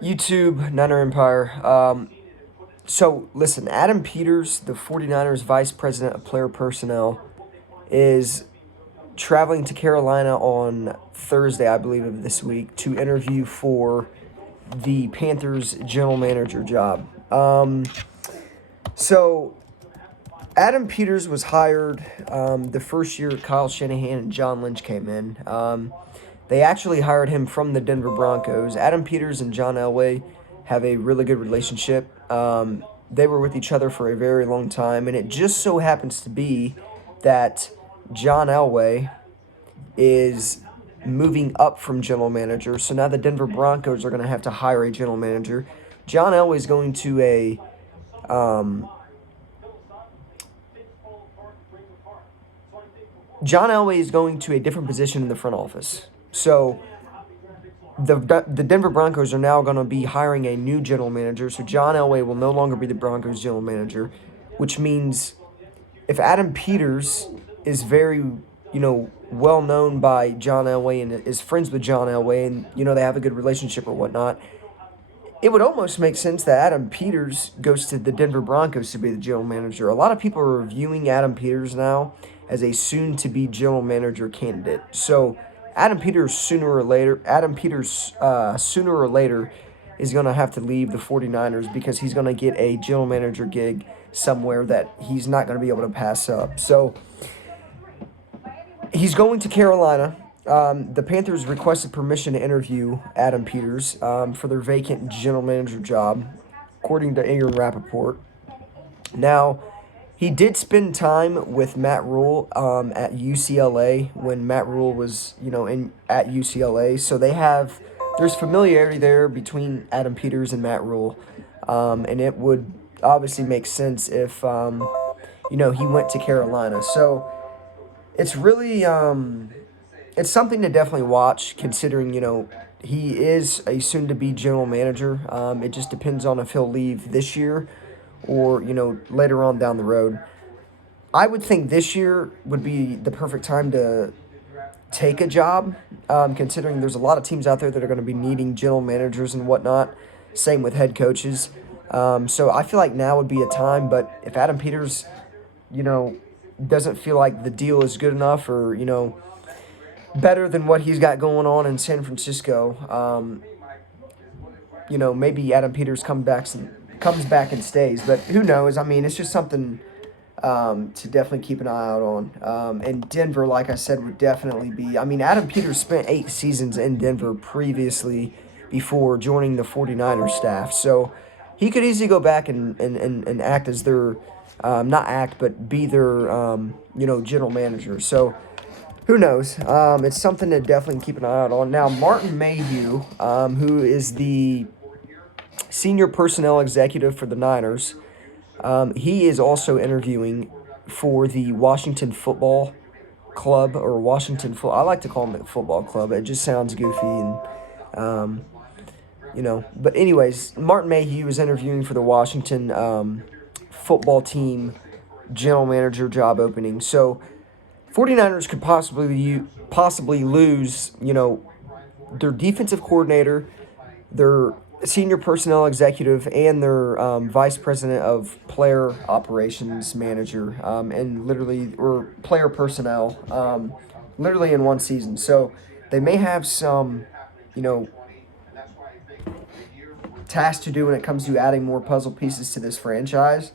YouTube, Niner Empire. So, listen, Adam Peters, the 49ers Vice President of Player Personnel, is traveling to Carolina on Thursday, I believe, of this week to interview for the Panthers general manager job. So, Adam Peters was hired the first year Kyle Shanahan and John Lynch came in. They actually hired him from the Denver Broncos. Adam Peters and John Elway have a really good relationship. They were with each other for a very long time, and it just so happens to be that John Elway is moving up from general manager. So now the Denver Broncos are going to have to hire a general manager. John Elway is going to a John Elway is going to a different position in the front office. So the Denver Broncos are now going to be hiring a new general manager. So John Elway will no longer be the Broncos general manager, which means if Adam Peters is very, well known by John Elway and is friends with John Elway and, they have a good relationship or whatnot, it would almost make sense that Adam Peters goes to the Denver Broncos to be the general manager. A lot of people are viewing Adam Peters now as a soon-to-be general manager candidate. So Adam Peters sooner or later is going to have to leave the 49ers because he's going to get a general manager gig somewhere that he's not going to be able to pass up. So he's going to Carolina. The Panthers requested permission to interview Adam Peters for their vacant general manager job, according to Aaron Rappaport. Now, he did spend time with Matt Rule at UCLA when Matt Rule was, at UCLA. So there's familiarity there between Adam Peters and Matt Rule. And it would obviously make sense if, he went to Carolina. So it's really, it's something to definitely watch considering, he is a soon-to-be general manager. It just depends on if he'll leave this year or, later on down the road. I would think this year would be the perfect time to take a job, considering there's a lot of teams out there that are going to be needing general managers and whatnot. Same with head coaches. So I feel like now would be a time, but if Adam Peters, doesn't feel like the deal is good enough or, better than what he's got going on in San Francisco, maybe Adam Peters comes back and stays. But who knows? I mean, it's just something to definitely keep an eye out on. And Denver, like I said, would definitely be. I mean, Adam Peters spent 8 seasons in Denver previously before joining the 49ers staff. So he could easily go back and act as their, not act, but be their, general manager. So who knows? It's something to definitely keep an eye out on. Now, Martin Mayhew, who is the senior personnel executive for the Niners, he is also interviewing for the Washington Football Club or I like to call them the Football Club. It just sounds goofy and, But anyways, Martin Mayhew is interviewing for the Washington football team general manager job opening. So 49ers could possibly lose, their defensive coordinator, their senior personnel executive, and their vice president of player operations manager, or player personnel, literally in one season. So they may have some, tasks to do when it comes to adding more puzzle pieces to this franchise.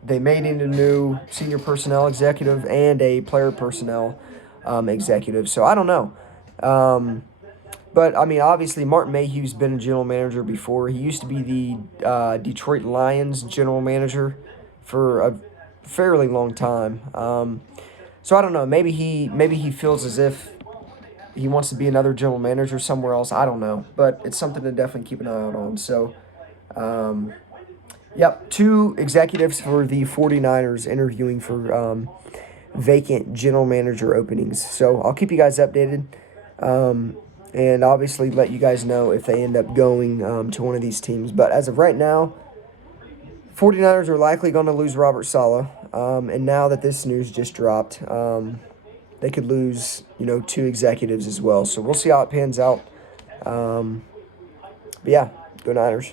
They may need a new senior personnel executive and a player personnel executive. So I don't know. But, I mean, obviously, Martin Mayhew's been a general manager before. He used to be the Detroit Lions general manager for a fairly long time. So I don't know. Maybe he feels as if he wants to be another general manager somewhere else. I don't know. But it's something to definitely keep an eye out on. So, yep, 2 executives for the 49ers interviewing for vacant general manager openings. So I'll keep you guys updated. And obviously let you guys know if they end up going to one of these teams. But as of right now, 49ers are likely going to lose Robert Saleh. And now that this news just dropped, they could lose, 2 executives as well. So we'll see how it pans out. But yeah, Go Niners.